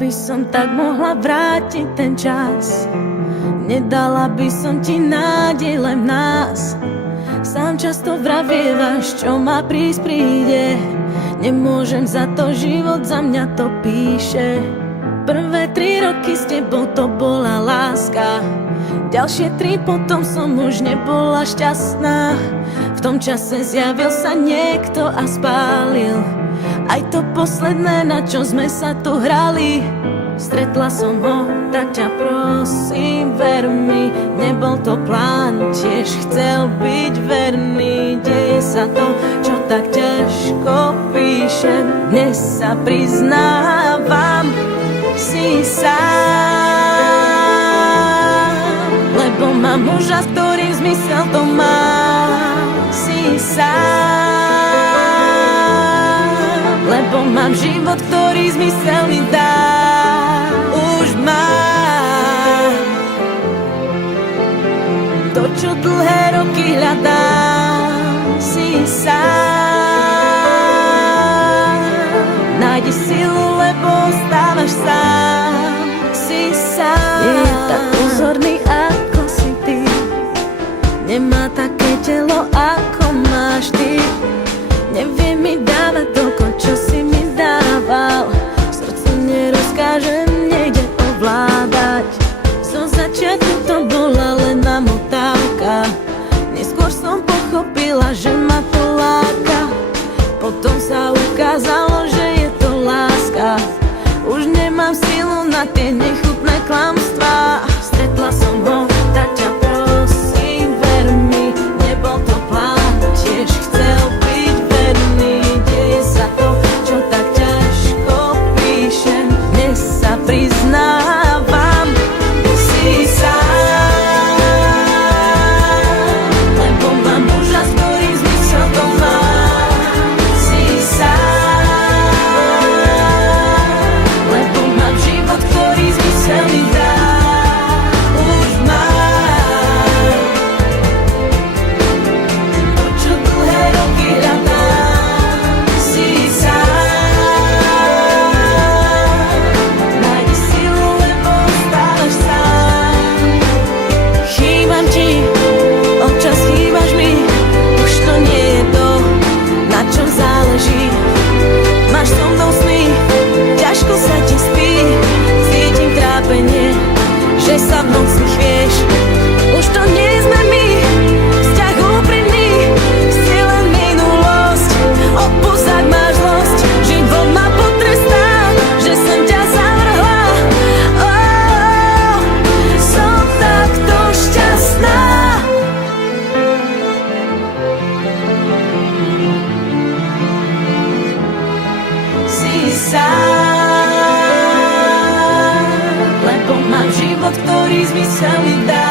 by som tak mohla vrátiť ten čas, nedala by som ti nádej len v nás. Sám často vravievaš, čo má prísť príde. Nemôžem za to, život za mňa to píše. Prvé 3 roky s tebou to bola láska, ďalšie 3 potom som už nebola šťastná. V tom čase zjavil sa niekto a spálil aj to posledné, na čo sme sa tu hrali. Stretla som ho, tak ťa prosím, ver mi, nebol to plán, tiež chcel byť verný. Deje sa to, čo tak ťažko píšem, dnes sa priznávam, si sám, lebo mám muža, s ktorým zmysel to má. Si sám, lebo mám život, ktorý zmysel mi dá. Už mám to, čo dlhé roky hľadám. Si sám, nájdi silu, lebo ostávaš sám. Si sám, nie je tak pozorný, ako si ty, nemá také telo, ako máš ty. Nevie mi dávať toľko, čo si mi dával, srdcu nerozkážem, nejde ovládať. Zo začiatku to bola len namotávka, neskôr som pochopila, že ma to láka. Potom sa ukázalo, že je to láska, už nemám silu na tie nechutné klamstvá. Stretla som ho, tak ťa prosím, ver mi, nebol to plán, tiež chcel byť verný. Deje sa to, čo tak ťažko píšem, dnes sa priznávam, si sám, lebo mám muža, s ktorým zmysel to má. Si sám, lebo mám život, ktorý zmysel mi dá. Už mám to, čo dlhé roky hľadám. Si sám, nájdi silu, lebo ostávaš sám. Chýbam ti, občas chýbaš mi, už to nie je to, na čom záleží. Máš so mnou sny, ťažko sa ti spí, cítim trápenie, že sa v noci chvieš. Už to nie sme my, vzťah úprimný, si len minulosť. Odpusť, ak máš zlosť, život ma potrestal, že som ťa zavrhla. Som takto šťastná. Si sám, lebo mám život, ktorý zmysel mi dá.